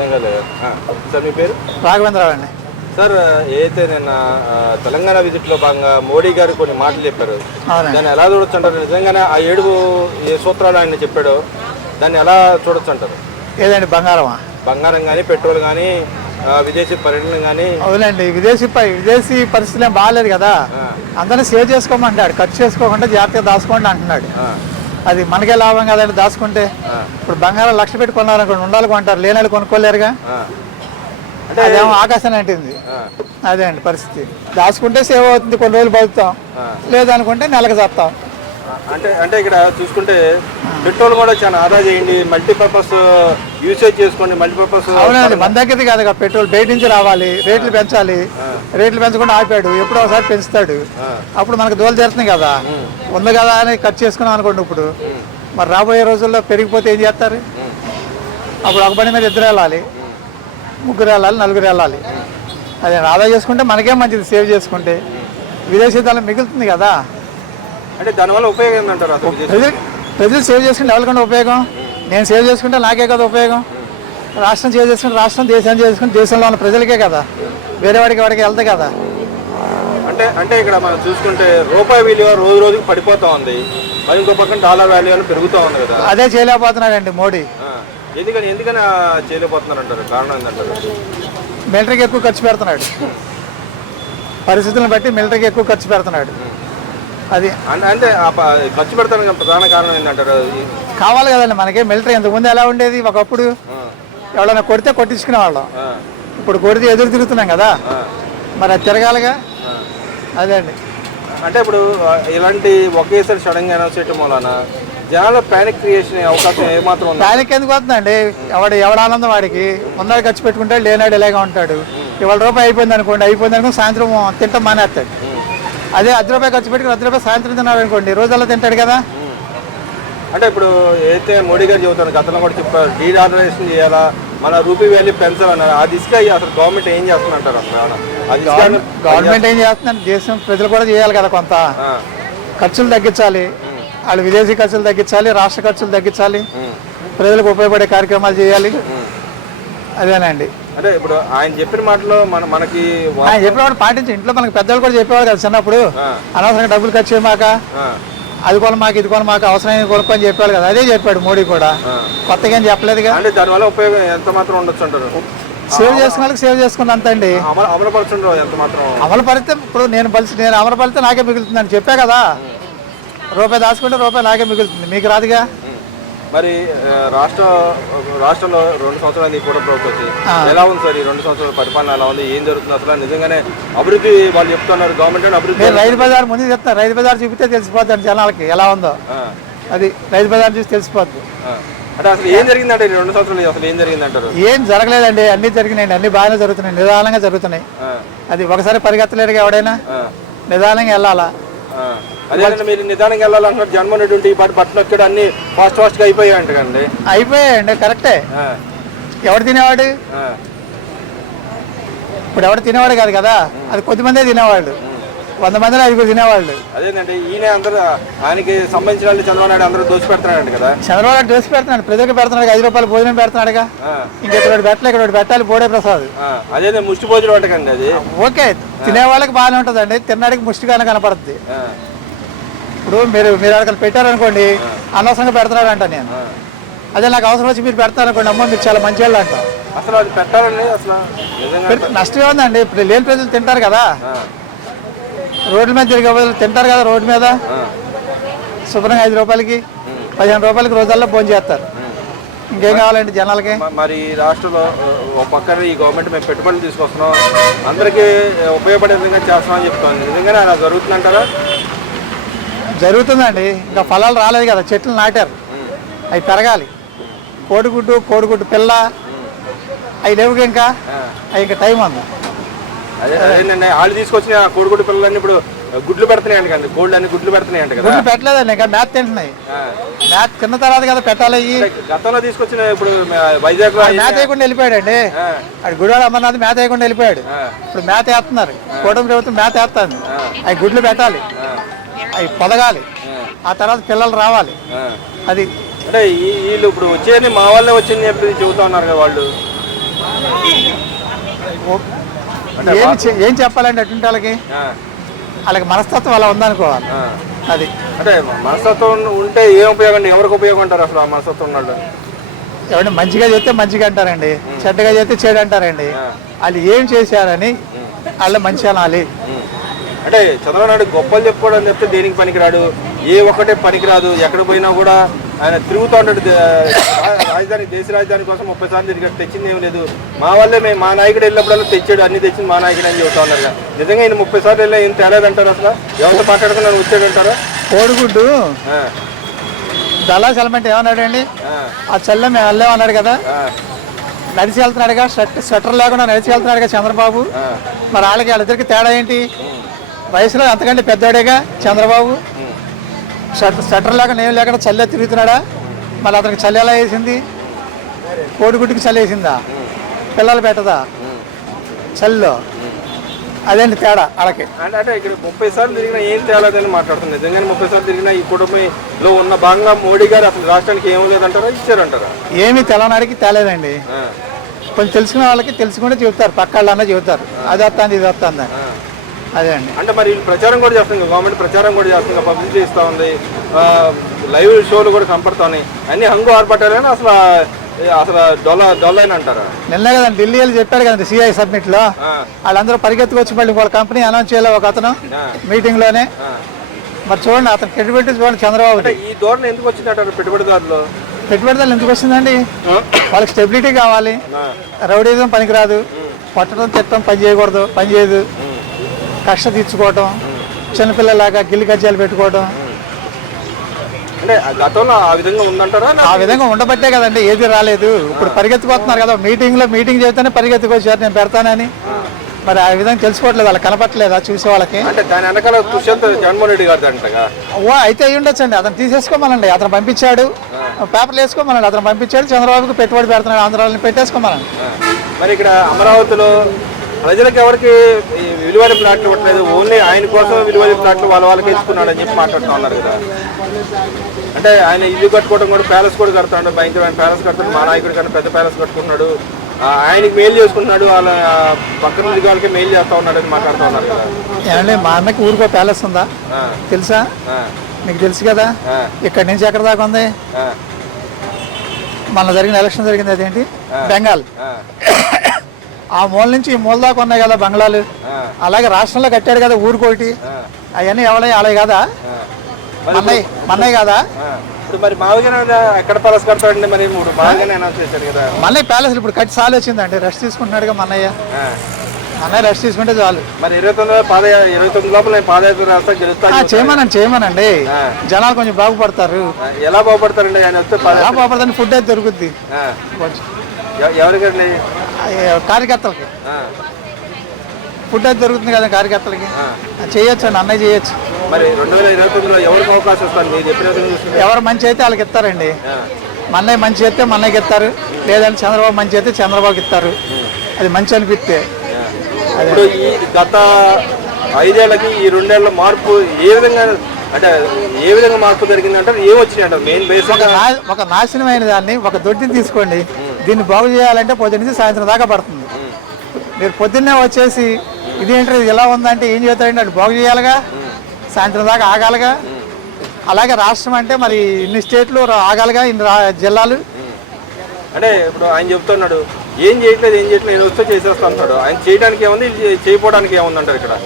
ఏం కాదు సార్. మీ పేరు? రాఘవేంద్రరావు అండి. సార్, ఏదైతే నిన్న తెలంగాణ విజిట్లో భాగంగా మోడీ గారు కొన్ని మాటలు చెప్పారు, దాన్ని ఎలా చూడొచ్చు అంటారు? నిజంగానే ఆ 7 సూత్రాలు ఆయన చెప్పాడు, దాన్ని ఎలా చూడొచ్చు అంటారు? ఏదండి, బంగారం కానీ పెట్రోల్ కానీ విదేశీ పర్యటన కానీ? అవునండి, విదేశీ పరిస్థితులు ఏం బాగాలేదు కదా, అందరినీ సేవ్ చేసుకోమంటాడు, ఖర్చు చేసుకోకుండా జాగ్రత్తగా దాచుకోండి అంటున్నాడు. అది మనకే లాభం కదండి దాచుకుంటే. ఇప్పుడు బంగారం 1,00,000 పెట్టి కొనాలనుకోండి, ఉండాలి కొంటారు, లేని వాళ్ళు కొనుక్కోలేరుగా. అదేమో ఆకాశం అంటుంది. అదే అండి పరిస్థితి. దాచుకుంటే సేవ్ అవుతుంది, కొన్ని రోజులు బతుకుతాం, లేదనుకుంటే నెలకు చేస్తాం. అంటే ఇక్కడ చూసుకుంటే పెట్రోల్ కూడా చాలా ఆదా చేయండి, మల్టీపర్పస్ యూసేజ్ చేసుకోండి, మల్టీపర్పస్. అవునండి, మన దగ్గరది కాదు కదా పెట్రోల్, బయట నుంచి రావాలి, రేట్లు పెంచాలి. రేట్లు పెంచకుండా ఆపాడు, ఎప్పుడో ఒకసారి పెంచుతాడు, అప్పుడు మనకు దోలు తీరుతుంది కదా. ఉంది కదా అని ఖర్చు చేసుకున్నాం అనుకోండి. ఇప్పుడు మరి రాబోయే రోజుల్లో పెరిగిపోతే ఏం చేస్తారు? అప్పుడు ఒక బండి మీద 2 వెళ్ళాలి, 3 వెళ్ళాలి, 4 వెళ్ళాలి. అదే ఆదా చేసుకుంటే మనకేం మంచిది, సేవ్ చేసుకుంటే. విదేశీ ధనం మిగులుతుంది కదా. అంటే దానివల్ల ఉపయోగం ఏంటంటారు? ప్రజలు సేవ్ చేసుకుంటే ఎవరికన్నా ఉపయోగం. నేను సేవ్ చేసుకుంటే నాకే కదా ఉపయోగం. రాష్ట్రం సేవ్ చేసుకుంటే రాష్ట్రం, దేశాన్ని చేసుకుంటే దేశంలో ఉన్న ప్రజలకే కదా, వేరే వాడికి వెళ్తాయి కదా. అంటే ఇక్కడ మనం చూసుకుంటే రూపాయి విలువ రోజు రోజుకి పడిపోతా ఉంది, మరి ఇంకో పక్కన డాలర్ వాల్యూ అని పెరుగుతూ ఉంది కదా. అదే చేయలేకపోతున్నాడండి మోడీ. ఎందుకని చేయలేకపోతున్నారు అంటారు? కారణం ఏంటంటారు? మిలిటరీకి ఎక్కువ ఖర్చు పెడుతున్నాడు, పరిస్థితులను బట్టి మిలిటరీకి ఎక్కువ ఖర్చు పెడుతున్నాడు. అది అంటే ఖర్చు పెడతాను ప్రధాన కారణం ఏంటంటారు? కావాలి కదండి మనకి. మిలిటరీ ఇంతకుముందు ఎలా ఉండేది, ఒకప్పుడు ఎవరైనా కొడితే కొట్టించుకునే వాళ్ళం, ఇప్పుడు కొడితే ఎదురు తిరుగుతున్నాం కదా, మరి అది తిరగాలిగా. అదే అండి. అంటే ఇప్పుడు ఇలాంటి ఒకేసారి సడన్గా అనౌన్స్ చేయడం వలన జనాల ప్యానిక్ క్రియేషన్ అవకాశం ఏమాత్రం ఉంది? ప్యానిక్ ఎందుకు వస్తుందండి? ఎవడ ఆనందం వాడికి. ముందర ఖర్చు పెట్టుకుంటాడు, లేనాడు ఇలాగే ఉంటాడు. ఇవాళ రూపాయి అయిపోయింది అనుకోండి, సాయంత్రం తింటాం మానేస్తాడు. అదే 10 రూపాయలు ఖర్చు పెట్టుకుని 10 రూపాయలు సాయంత్రం తిన్నాడు అనుకోండి, రోజుల్లో తింటాడు కదా. అంటే ఇప్పుడు ఏదైతే మోడీ గారు చెబుతారు, గతంలో కూడా చెప్పారు, డీడాలరైజేషన్ చేయాలా, మన రూపీ వాల్యూ పెంచాలన్నారు. ఆ దిశగా అసలు గవర్నమెంట్ ఏం చేస్తుందంటారు? గవర్నమెంట్ ఏం చేస్తుందంటే దేశం ప్రజలు కూడా చేయాలి కదా, కొంత ఖర్చులు తగ్గించాలి. వాళ్ళు విదేశీ ఖర్చులు తగ్గించాలి, రాష్ట్ర ఖర్చులు తగ్గించాలి, ప్రజలకు ఉపయోగపడే కార్యక్రమాలు చేయాలి. అదేనండి. అంటే ఇప్పుడు ఆయన చెప్పిన మాటలో మనకి ఆయన చెప్పినప్పుడు పాటించి, ఇంట్లో మనకి పెద్దవాళ్ళు కూడా చెప్పేవాళ్ళు కదా చిన్నప్పుడు, అనవసరంగా డబ్బులు ఖర్చు చేయమాక, అది కొన మాకు, ఇది కొన మాకు, అవసరమైన కొనుక్కొని చెప్పాడు కదా. అదే చెప్పాడు మోడీ కూడా, కొత్తగా ఏం చెప్పలేదుగా. అంటే దానివల్ల ఉపయోగం ఎంత మాత్రం ఉండొచ్చు అంటారు? సేవ్ చేసుకున్న వాళ్ళకి సేవ్ చేసుకుని అంత అండి. అమలుపరుచుండ్రు ఎంత మాత్రం? అమలుపరిస్తే ఇప్పుడు నేను అమలుపరిస్తే నాకే మిగులుతుందని చెప్పా కదా. రూపాయి దాచుకుంటే రూపాయి నాకే మిగులుతుంది, మీకు రాదుగా. మరి రాష్ట్రంలో 2 సంవత్సరాలు కూడా వచ్చి ఎలా ఉంది సార్? ఈ 2 సంవత్సరాల పరిపాలన ఎలా ఉంది? ఏం జరుగుతుంది అసలు? నిజంగానే అభివృద్ధి వాళ్ళు చెప్తున్నారు, గవర్నమెంట్ అభివృద్ధి. రైతు బజార్ ముందు చెప్తాను, రైతు బజార్ చూపితే తెలిసిపోద్ది జనాలకి ఎలా ఉందో. అది రైతు బజార్ చూసి తెలిసిపోద్ది. అంటే అసలు ఏం జరిగిందంటే 2 సంవత్సరాలు అసలు ఏం జరిగిందంటారు? ఏం జరగలేదండి, అన్ని జరిగినాయండి, అన్ని బాగానే జరుగుతున్నాయి, నిదానంగా జరుగుతున్నాయి. అది ఒకసారి పరిగెత్తలేరుగా ఎవడైనా, నిదానంగా వెళ్ళాలా. అదే మీరు నిదానంగా వెళ్ళాలంటున్నారు. జన్మన్ రెడ్డి ఈ పాటు బట్టలు ఎక్కడ అన్ని ఫాస్ట్ గా అయిపోయాయండి. అయిపోయాయండి, కరెక్టే. ఎవడు తినేవాడు? ఇప్పుడు ఎవడు తినేవాడు కాదు కదా, అది కొద్దిమందే తినేవాళ్ళు, 100 మందిలో 5 తినేవాళ్ళు. అదేనండి, ఈయన అందరూ ఆయనకి సంబంధించిన వాళ్ళు చంద్రబాబు నాయుడు అందరూ దోషి పెడుతున్నాడు కదా. చంద్రబాబు నాయుడు దోషి పెడుతున్నాడు, ప్రజలకు పెడుతున్నాడు, 5 రూపాయలు భోజనం పెడుతున్నాడుగా. ఇంకెక్కడ పెట్టాలి బోడే ప్రసాద్. అదే ముష్టి భోజనం వంటకండి అది. ఓకే, తినేవాళ్ళకి బాగానే ఉంటుందండి, తినడానికి ముష్టిగానే కనపడుతుంది. ఇప్పుడు మీరు అక్కడ పెట్టారనుకోండి, అనవసరంగా పెడుతున్నాడు అంట నేను. అదే నాకు అవసరం వచ్చి మీరు పెడతారనుకోండి, అమ్మో మీరు చాలా మంచి వాళ్ళు అంట. అసలు అది పెట్టాలండి, అసలు నష్టమే ఉందండి. ఇప్పుడు లేని ప్రజలు తింటారు కదా, రోడ్ల మీద తిరిగే తింటారు కదా, రోడ్డు మీద శుభ్రంగా 5 రూపాయలకి 15 రూపాయలకి రోజుల్లో భోజనం చేస్తారు. ఇంకేం కావాలండి జనాలకి? మరి రాష్ట్రంలో ఒక పక్కన ఈ గవర్నమెంట్ మేము పెట్టుబడులు తీసుకొస్తున్నాం, అందరికీ ఉపయోగపడే విధంగా చేస్తున్నామని చెప్తాం. నిజంగానే అలా జరుగుతుందంటారా? జరుగుతుందండి, ఇంకా ఫలాలు రాలేదు కదా, చెట్లు నాటారు, అవి పెరగాలి. కోడిగుడ్డు పిల్ల అవి లేవు ఇంకా, అవి ఇంకా టైం ఉంది. అదేంటండి, వాళ్ళు తీసుకొచ్చిన కోడిగుడ్డు పిల్లలన్నీ ఇప్పుడు గుడ్లు పెడుతున్నాయండి కదా, కోళ్ళు అన్ని గుడ్లు పెడుతున్నాయంట కదా. గుడ్లు పెట్టలేదండి, ఇంకా మేత తింటున్నాయి. మేత తిన్న తర్వాత కదా పెట్టాలి. గతంలో తీసుకొచ్చిన ఇప్పుడు వైజాగ్ లో మేత వేయకుండా వెళ్ళిపోయాడండి, అటు గుడివాడ అమర్నాథ్ మేత వేయకుండా వెళ్ళిపోయాడు. ఇప్పుడు మేత వేస్తున్నారు, కూటమి ప్రభుత్వం మేత వేస్తుంది. అవి గుడ్లు పెట్టాలి, అవి పొదగాలి, ఆ తర్వాత పిల్లలు రావాలి. అది అంటే వీళ్ళు ఇప్పుడు వచ్చేది మా వాళ్ళే వచ్చింది చెప్పి చెబుతా ఉన్నారు కదా వాళ్ళు. ఏం చెప్పాలండి అటువంటి వాళ్ళకి? వాళ్ళకి మనస్తత్వం అలా ఉందనుకోవాలి. అది అంటే మనస్తత్వం ఉంటే ఏం ఉపయోగం అండి? ఎవరికి ఉపయోగం అంటారు అసలు ఆ మనస్తత్వం ఉన్నాడు? ఎవరి మంచిగా చేస్తే మంచిగా అంటారండి, చెడ్డగా చేస్తే చెడు అంటారండి. వాళ్ళు ఏం చేశారని వాళ్ళు మంచి అనాలి. అంటే చంద్రబాబు నాయుడు గొప్పలు చెప్పుకోవడం చెప్తే దేనికి పనికిరాడు, ఏ ఒక్కటే పనికిరాదు. ఎక్కడ పోయినా కూడా ఆయన తిరుగుతూ ఉంటాడు. రాజధాని, దేశ రాజధాని కోసం 30 సార్లు తిరిగాడు, తెచ్చింది ఏం లేదు. మా వల్లే మా నాయకుడు వెళ్ళినప్పుడల్లా తెచ్చాడు, అన్ని తెచ్చింది మా నాయకుడు అని చెబుతా ఉన్నారు. నిజంగా ఈయన 30 సార్లు వెళ్ళా ఏం తేలేదంటారు? అసలు ఎవరితో మాట్లాడుకున్నా వచ్చాడంటారా? కోడిగుడ్డు దళా సెలమెంట్ ఏమన్నాడండి? ఆ చెల్లె మేము వెళ్ళామన్నాడు కదా, నడిచి వెళ్తున్నాడుగా, స్వెటర్ లేకుండా నడిచి వెళ్తున్నాడుగా చంద్రబాబు. మరి వాళ్ళిద్దరికి తేడా ఏంటి? వయసులో అంతకంటే పెద్దవాడేగా చంద్రబాబు. స్వెటర్ లేక నేను లేకుండా చల్లే తిరుగుతున్నాడా? మళ్ళీ అతనికి చల్లి ఎలా వేసింది? కోడిగుడ్డుకి చల్లి వేసిందా? పిల్లలు పెట్టదా చల్లో? అదేంటి తేడా వాళ్ళకి. అంటే ఇక్కడ 30 సార్లు తిరిగినా ఏం తేలేదని మాట్లాడుతుంది. నిజంగానే 30 సార్లు తిరిగినా ఈ కుటుంబంలో ఉన్న భాగంగా మోడీ గారు అసలు రాష్ట్రానికి ఏమో లేదంటారా, ఇచ్చారంటారా? ఏమీ తెలవనాడికి తేలేదండి. కొంచెం తెలుసుకునే వాళ్ళకి తెలుసుకుంటే చెబుతారు, పక్క వాళ్ళన్నా చెబుతారు అది వస్తుంది ఇది వస్తుంది అని. అదే అండి. అంటే మరి ప్రచారం కూడా చేస్తుంది, గవర్నమెంట్ ప్రచారం కూడా చేస్తుంది, పబ్లిసిటీ ఇస్తూ ఉంది, లైవ్ షోలు కూడా కనపడుతున్నాయి, అన్ని హంగు ఆర్పట్టాలని అసలు డొల్లైన అంటారా? నిన్నే కదండి ఢిల్లీ వెళ్ళి చెప్పాడు కదండి సిఐ సబ్మిట్ లో. వాళ్ళందరూ పరిగెత్తుకొచ్చి మళ్ళీ వాళ్ళ కంపెనీ అనౌన్స్ చేయాలి ఒక అతను మీటింగ్ లోనే. మరి చూడండి అతను క్రెడిబిలిటీ చూడండి చంద్రబాబు. ఈ ధోరణి ఎందుకు వచ్చింది అంటారు పెట్టుబడిదారులు? పెట్టుబడిదారులు ఎందుకు వచ్చిందండి? వాళ్ళకి స్టెబిలిటీ కావాలి, రౌడీజం పనికిరాదు, పట్టడం తిట్టడం పని చేయకూడదు, పని చేయదు, కష్ట తీర్చుకోవటం, చిన్నపిల్లలాగా గిల్లి కజ్జాలు పెట్టుకోవడం. అంటే గతంలో ఆ విధంగా ఉందంటారా? ఆ విధంగా ఉండబట్టే కదండి ఏది రాలేదు. ఇప్పుడు పరిగెత్తుకొస్తున్నారు కదా, మీటింగ్ చెబితేనే పరిగెత్తుకొచ్చారు నేను పెడతానని. మరి ఆ విధంగా తెలుసుకోవట్లేదు, వాళ్ళకి కనపట్లేదా చూసే వాళ్ళకి? అంటే దాని వెనకాల కృషి అంతా జగన్మోహన్ రెడ్డి గారు అంటగా. అయితే అయ్యి ఉండొచ్చండి. అతను తీసేసుకోమనండి, అతను పంపించాడు, పేపర్లు వేసుకోమనండి, అతను పంపించాడు, చంద్రబాబుకి పెట్టుబడి పెడుతున్నాడు, ఆంధ్రాని పెట్టేసుకోమనండి. మరి ఇక్కడ అమరావతిలో ప్రజలకు ఎవరికి విలువైన ప్లాట్లు ఇవ్వట్లేదు, ఓన్లీ ఆయన కోసం విలువైన ప్లాట్లు వాళ్ళకి ఇచ్చుకున్నాడు అని చెప్పి మాట్లాడుతూ ఉన్నారు కదా. అంటే ఆయన ఇల్లు కట్టుకోవడం కూడా, ప్యాలెస్ కూడా కడుతున్నాడు, భయంకరమైన ప్యాలెస్ కడుతున్నాడు, మా నాయకుడి కన్నా పెద్ద ప్యాలెస్ కట్టుకుంటున్నాడు, ఆయనకి మెయిల్ చేసుకుంటున్నాడు, వాళ్ళ పక్కన వాళ్ళకి మెయిల్ చేస్తా ఉన్నాడు అని మాట్లాడుతూ ఉన్నారు కదా. ఏమండి మా అన్నకి ఊరికో ప్యాలెస్ ఉందా తెలుసా? మీకు తెలుసు కదా. ఇక్కడి నుంచి ఎక్కడ దాకా ఉంది? మన జరిగిన ఎలక్షన్ జరిగింది అదేంటి బెంగాల్, ఆ మూల నుంచి ఈ మూల దాకా ఉన్నాయి కదా బంగ్లాలు. అలాగే రాష్ట్రంలో కట్టాడు కదా ఊరుకోటి, అవన్నీ ఎవరై అలాగే కదా మన్నయ్య కదా. ఇప్పుడు మరి మామూలుగా ఎక్కడ ప్యాలెస్ కడతాడండి? మరి బాగానే అనౌన్స్ చేశారు కదా మన్నయ్య ప్యాలెస్ ఇప్పుడు కట్టి సాలు వచ్చిందండి, రెస్ట్ తీసుకుంటున్నాడుగా మన్నయ్య రెస్ట్ తీసుకుంటే చాలు. మరి 29 లోపల నేను పాదయాత్ర రాస్తా, గెలుస్తా చేయమనండి, జనాలు కొంచెం బాగుపడతారు. ఎలా బాగుపడతారండి ఆయన వస్తే? ఎలా బాగుపడతారండి? ఫుడ్ అయితే దొరుకుద్ది ఎవరికండి? కార్యకర్తలకి ఫుడ్ అయితే దొరుకుతుంది కదా కార్యకర్తలకి. చేయొచ్చు అండి, అన్నయ్య చేయొచ్చు. మరి 2029లో ఎవరికి అవకాశం ఇస్తారు? ఎవరు మంచి అయితే వాళ్ళకి ఇస్తారండి. మన్నయ్య మంచి అయితే మన్నయ్యకి ఇస్తారు, లేదంటే చంద్రబాబు మంచి అయితే చంద్రబాబుకి ఇస్తారు. అది మంచి అనిపిస్తే. ఇప్పుడు ఈ గత 5 ఏళ్ళకి ఈ 2 ఏళ్ళ మార్పు ఏ విధంగా, అంటే ఏ విధంగా మార్పు జరిగిందంటే ఏం వచ్చినాయి అంటారు? మెయిన్ బేస్ ఒక నాశనమైన దాన్ని, ఒక దొడ్డిని తీసుకోండి, దీన్ని బాగు చేయాలంటే పొద్దున్న నుంచి సాయంత్రం దాకా పడుతుంది. మీరు పొద్దున్నే వచ్చేసి ఇదేంటి ఇది ఎలా ఉందంటే ఏం చేస్తారండి? అటు బాగు చేయాలిగా, సాయంత్రం దాకా ఆగాలిగా. అలాగే రాష్ట్రం అంటే మరి ఇన్ని స్టేట్లు ఆగాలిగా, ఇన్ని జిల్లాలు. అంటే ఇప్పుడు ఆయన చెప్తున్నాడు ఏం చేయట్లేదు నేను వస్తే చేసేస్తా అంటాడు. ఆయన చేయడానికి ఏముంది, చేయకపోవడానికి ఏముంది అంటారు ఇక్కడ.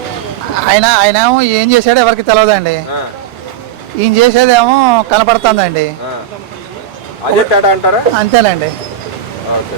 ఆయన ఏమో ఏం చేశాడో ఎవరికి తెలియదండి, ఈయన చేసేదేమో కనపడుతుందండి. అదే తేడా అంటారా? అంతేనండి. ఓకే.